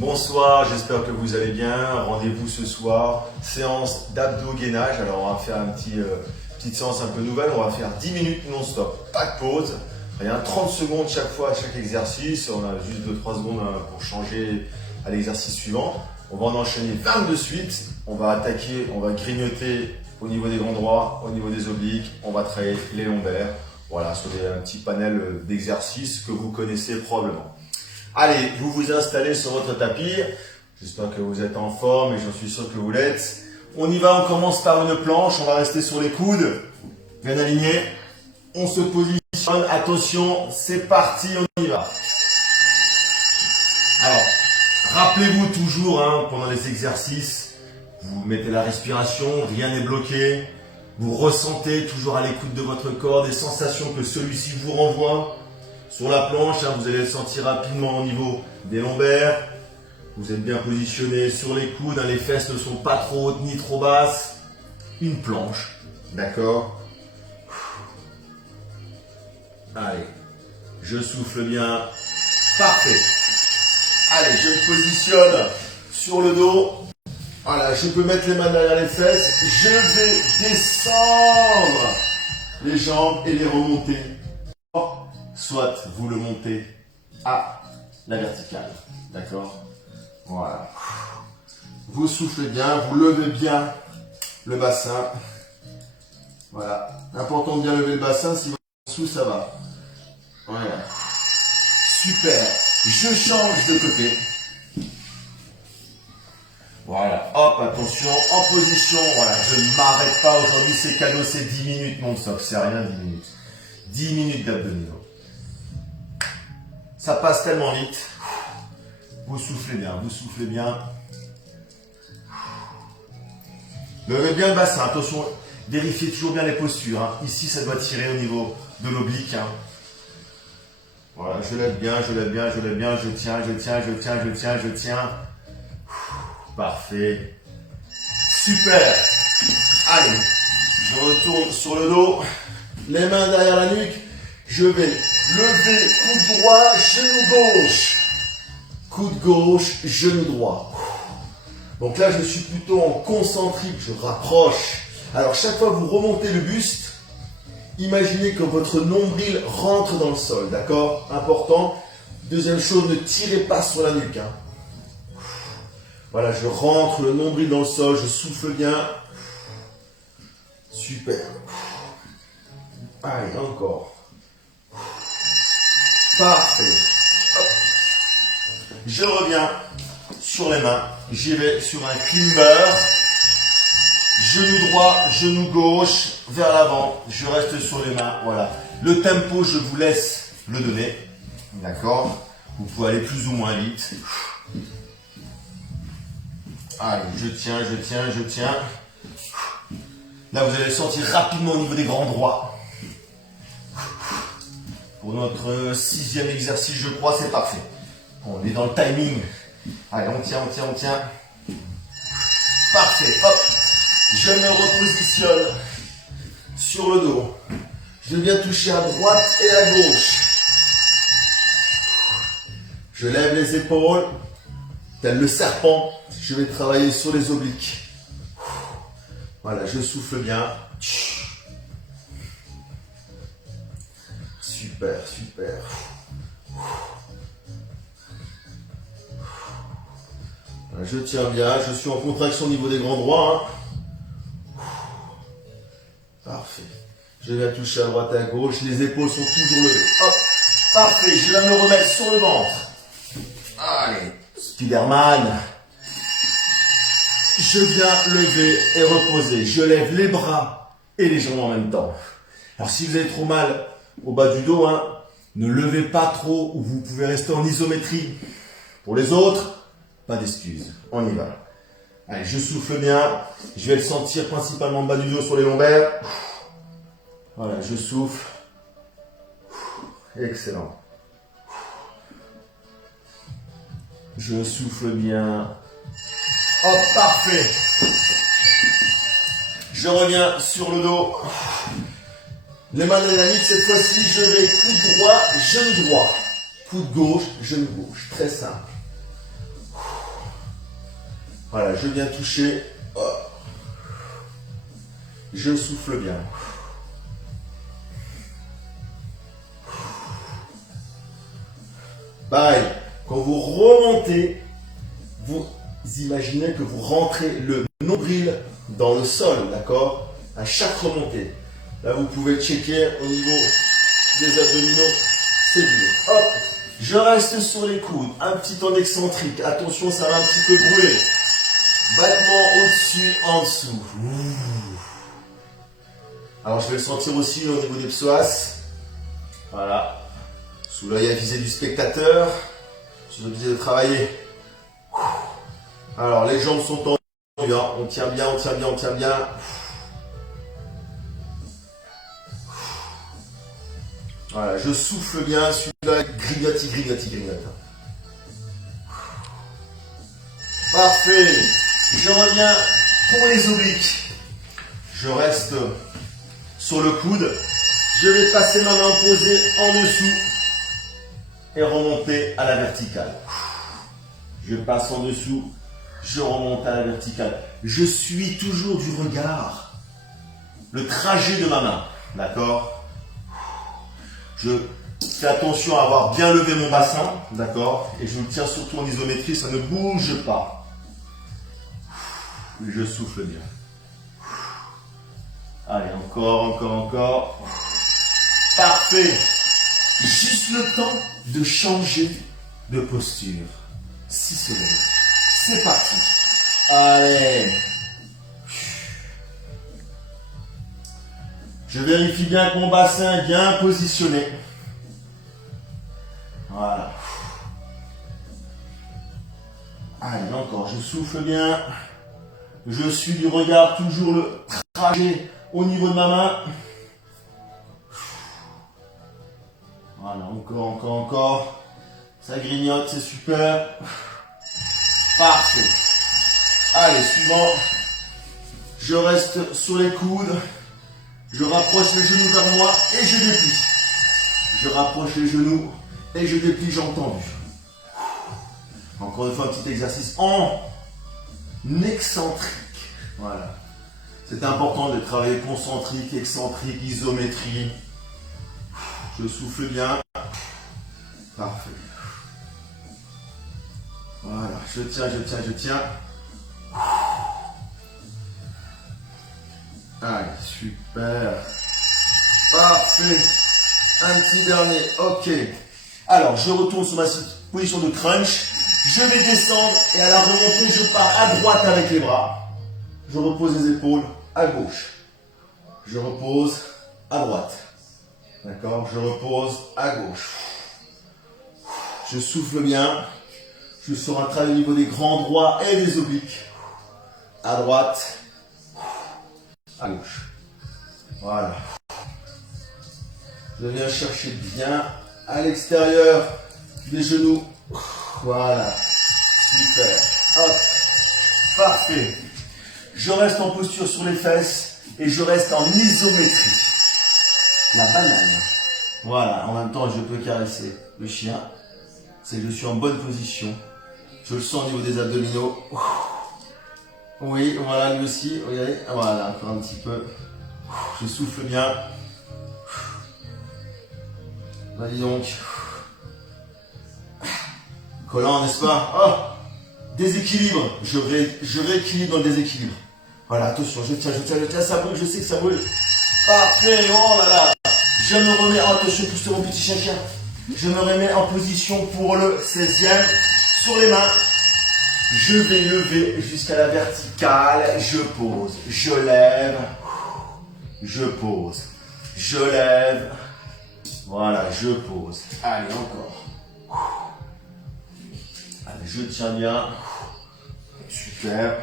Bonsoir, j'espère que vous allez bien. Rendez-vous ce soir, séance d'abdos-gainage. Alors on va faire petite séance un peu nouvelle. On va faire 10 minutes non-stop, pas de pause. Rien, 30 secondes chaque fois à chaque exercice. On a juste 2-3 secondes pour changer à l'exercice suivant. On va en enchaîner 20 de suite. On va attaquer, on va grignoter au niveau des grands droits, au niveau des obliques. On va travailler les lombaires. Voilà, sur un petit panel d'exercices que vous connaissez probablement. Allez, vous vous installez sur votre tapis. J'espère que vous êtes en forme et j'en suis sûr que vous l'êtes. On y va, on commence par une planche. On va rester sur les coudes, bien alignés. On se positionne. Attention, c'est parti, on y va. Alors, rappelez-vous toujours, pendant les exercices, vous mettez la respiration, rien n'est bloqué. Vous ressentez toujours à l'écoute de votre corps des sensations que celui-ci vous renvoie. Sur la planche, vous allez le sentir rapidement au niveau des lombaires. Vous êtes bien positionné sur les coudes, les fesses ne sont pas trop hautes ni trop basses. Une planche, d'accord? Allez, je souffle bien. Parfait. Allez, je me positionne sur le dos. Voilà, je peux mettre les mains derrière les fesses. Je vais descendre les jambes et les remonter. Soit vous le montez à la verticale. D'accord? Voilà. Vous soufflez bien, vous levez bien le bassin. Voilà. Important de bien lever le bassin, si vous êtes en dessous, ça va. Voilà. Super. Je change de côté. Voilà. Hop, attention, en position. Voilà, je ne m'arrête pas aujourd'hui, c'est cadeau, c'est 10 minutes non-stop. C'est rien, 10 minutes. 10 minutes d'abdominaux. Ça passe tellement vite. Vous soufflez bien, vous soufflez bien. Levez bien le bassin. Attention, vérifiez toujours bien les postures. Ici, ça doit tirer au niveau de l'oblique. Voilà, je lève bien, je lève bien, je lève bien. Je tiens, je tiens, je tiens, je tiens, je tiens. Parfait. Super. Allez, je retourne sur le dos. Les mains derrière la nuque. Je vais lever, coude droit, genou gauche. Coude gauche, genou droit. Donc là, je suis plutôt en concentrique, je rapproche. Alors, chaque fois que vous remontez le buste, imaginez que votre nombril rentre dans le sol, d'accord? Important. Deuxième chose, ne tirez pas sur la nuque. Voilà, je rentre le nombril dans le sol, je souffle bien. Super. Allez, encore. Parfait. Hop. Je reviens sur les mains. J'y vais sur un climber. Genou droit, genou gauche, vers l'avant. Je reste sur les mains. Voilà. Le tempo, je vous laisse le donner. D'accord? Vous pouvez aller plus ou moins vite. Allez, je tiens, je tiens, je tiens. Là, vous allez le sentir rapidement au niveau des grands droits. Pour notre 6e exercice, je crois, c'est parfait. On est dans le timing. Allez, on tient, on tient, on tient. Parfait, hop. Je me repositionne sur le dos. Je viens toucher à droite et à gauche. Je lève les épaules, tel le serpent. Je vais travailler sur les obliques. Voilà, je souffle bien. Super, super. Je tiens bien, je suis en contraction au niveau des grands droits. Parfait. Je viens toucher à droite et à gauche, les épaules sont toujours levées. Hop, parfait, je viens me remettre sur le ventre. Allez, Spiderman. Je viens lever et reposer. Je lève les bras et les jambes en même temps. Alors si vous avez trop mal au bas du dos, ne levez pas trop ou vous pouvez rester en isométrie. Pour les autres, pas d'excuses. On y va. Allez, je souffle bien. Je vais le sentir principalement en bas du dos sur les lombaires. Voilà, je souffle. Excellent. Je souffle bien. Hop, parfait. Je reviens sur le dos. Les mains dynamiques, cette fois-ci, je vais coude droit, genou droit. Coude gauche, genou gauche. Très simple. Voilà, je viens toucher. Oh. Je souffle bien. Pareil, quand vous remontez, vous imaginez que vous rentrez le nombril dans le sol, d'accord? À chaque remontée. Là, vous pouvez checker au niveau des abdominaux. C'est mieux. Hop, je reste sur les coudes. Un petit temps excentrique. Attention, ça va un petit peu brûler. Battement au-dessus, en dessous. Alors, je vais le sentir aussi au niveau des psoas. Voilà. Sous l'œil avisé du spectateur. Je suis obligé de travailler. Alors, les jambes sont tendues. Hein. On tient bien, on tient bien, on tient bien. Voilà, je souffle bien. Celui-là, grignote, il grignote, il grignote. Parfait. Je reviens pour les obliques. Je reste sur le coude. Je vais passer ma main posée en dessous et remonter à la verticale. Je passe en dessous, je remonte à la verticale. Je suis toujours du regard le trajet de ma main. D'accord? Je fais attention à avoir bien levé mon bassin. D'accord? Et je le tiens surtout en isométrie, ça ne bouge pas. Je souffle bien. Allez, encore. Parfait. Juste le temps de changer de posture. 6 secondes. C'est parti. Allez. Je vérifie bien que mon bassin est bien positionné. Voilà. Allez, encore. Je souffle bien. Je suis du regard, toujours le trajet au niveau de ma main. Voilà, encore. Ça grignote, c'est super. Parfait. Allez, suivant. Je reste sur les coudes. Je rapproche les genoux vers moi et je déplie. Je rapproche les genoux et je déplie, jambes tendues. Encore une fois, un petit exercice en excentrique. Voilà. C'est important de travailler concentrique, excentrique, isométrie. Je souffle bien. Parfait. Voilà. Je tiens. Allez, super. Parfait. Un petit dernier. Ok. Alors, je retourne sur ma position de crunch. Je vais descendre et à la remontée, je pars à droite avec les bras. Je repose les épaules à gauche. Je repose à droite. D'accord? Je repose à gauche. Je souffle bien. Je suis sur un travail au niveau des grands droits et des obliques. À droite. À gauche. Voilà. Je viens chercher bien à l'extérieur des genoux. Voilà. Super. Hop. Parfait. Je reste en posture sur les fesses et je reste en isométrie. La banane. Voilà. En même temps, je peux caresser le chien. Je suis en bonne position. Je le sens au niveau des abdominaux. Oui, voilà, lui aussi. Regardez. Voilà, encore un petit peu. Je souffle bien. Allez donc. Collant, n'est-ce pas? Oh, déséquilibre. Je rééquilibre dans le déséquilibre. Voilà, attention, je tiens, ça brûle, je sais que ça brûle. Parfait, oh là là. Je me remets, attention, pousse mon petit chien. Je me remets en position pour le 16e. Sur les mains. Je vais lever jusqu'à la verticale. Je pose, je lève. Je pose, je lève. Voilà, je pose. Allez, encore. Allez, je tiens bien. Super.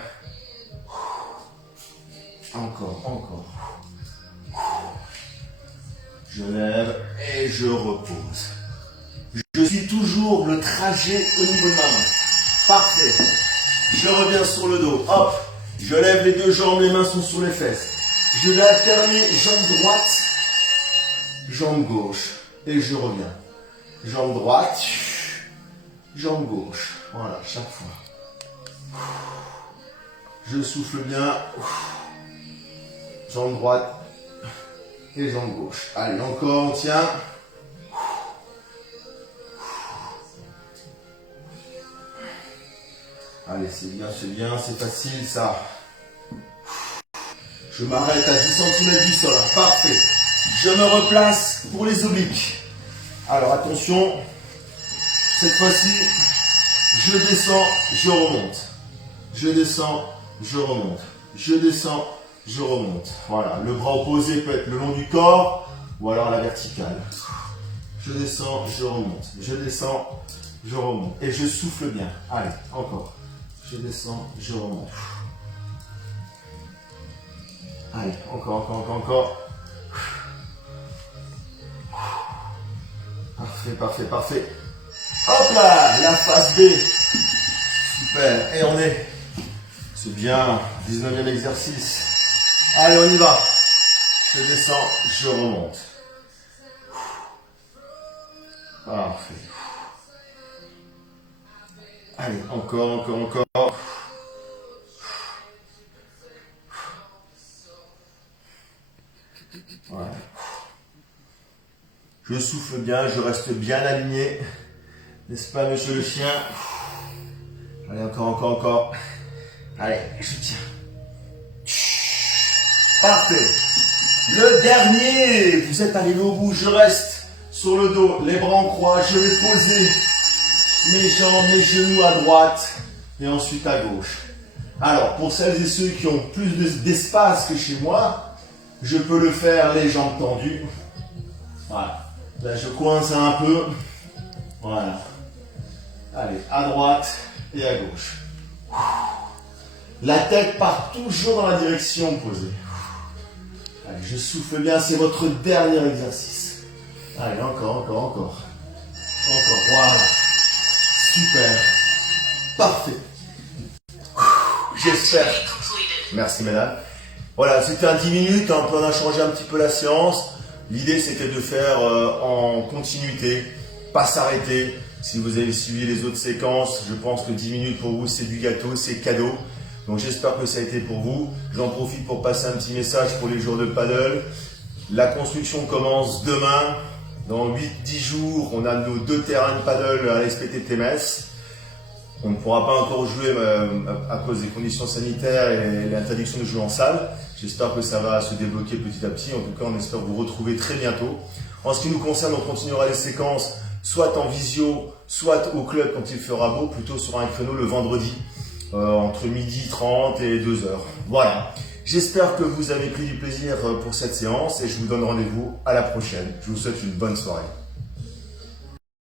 Encore. Je lève et je repose. Je suis toujours le trajet au niveau de ma main. Parfait. Je reviens sur le dos. Hop. Je lève les deux jambes, les mains sont sur les fesses. Je vais alterner jambe droite, jambe gauche. Et je reviens. Jambe droite, jambe gauche. Voilà, chaque fois. Je souffle bien. Jambe droite et jambe gauche. Allez, encore, on tient. Allez, c'est bien, c'est facile ça. Je m'arrête à 10 cm du sol. Parfait. Je me replace pour les obliques. Alors attention, cette fois-ci, je descends, je remonte. Je descends, je remonte. Je descends, je remonte. Voilà, le bras opposé peut être le long du corps ou alors à la verticale. Je descends, je remonte. Je descends, je remonte. Et je souffle bien. Allez, encore. Je descends, je remonte. Allez, encore. Parfait. Hop là, la phase B. Super. Et on est. C'est bien. 19e exercice. Allez, on y va. Je descends, je remonte. Parfait. Allez, encore. Voilà. Je souffle bien, je reste bien aligné. N'est-ce pas, monsieur le chien? Allez, encore. Allez, je tiens. Parfait. Le dernier. Vous êtes arrivé au bout. Je reste sur le dos, les bras en croix. Je vais poser mes jambes, mes genoux à droite et ensuite à gauche. Alors, pour celles et ceux qui ont plus d'espace que chez moi, je peux le faire les jambes tendues. Voilà. Là, je coince un peu. Voilà. Allez, à droite et à gauche. La tête part toujours dans la direction opposée. Allez, je souffle bien, c'est votre dernier exercice. Allez, encore. Voilà. Super. Parfait. J'espère. Merci, mesdames. Voilà, c'était un 10 minutes. On a changé un petit peu la séance. L'idée, c'était de faire en continuité, pas s'arrêter. Si vous avez suivi les autres séquences, je pense que 10 minutes pour vous, c'est du gâteau, c'est cadeau. Donc j'espère que ça a été pour vous. J'en profite pour passer un petit message pour les jours de paddle. La construction commence demain. Dans 8-10 jours, on a nos 2 terrains de paddle à la SPTT Metz. On ne pourra pas encore jouer à cause des conditions sanitaires et l'interdiction de jouer en salle. J'espère que ça va se débloquer petit à petit. En tout cas, on espère vous retrouver très bientôt. En ce qui nous concerne, on continuera les séquences soit en visio, soit au club quand il fera beau, plutôt sur un créneau le vendredi, entre 12h30 et 2h. Voilà. J'espère que vous avez pris du plaisir pour cette séance et je vous donne rendez-vous à la prochaine. Je vous souhaite une bonne soirée.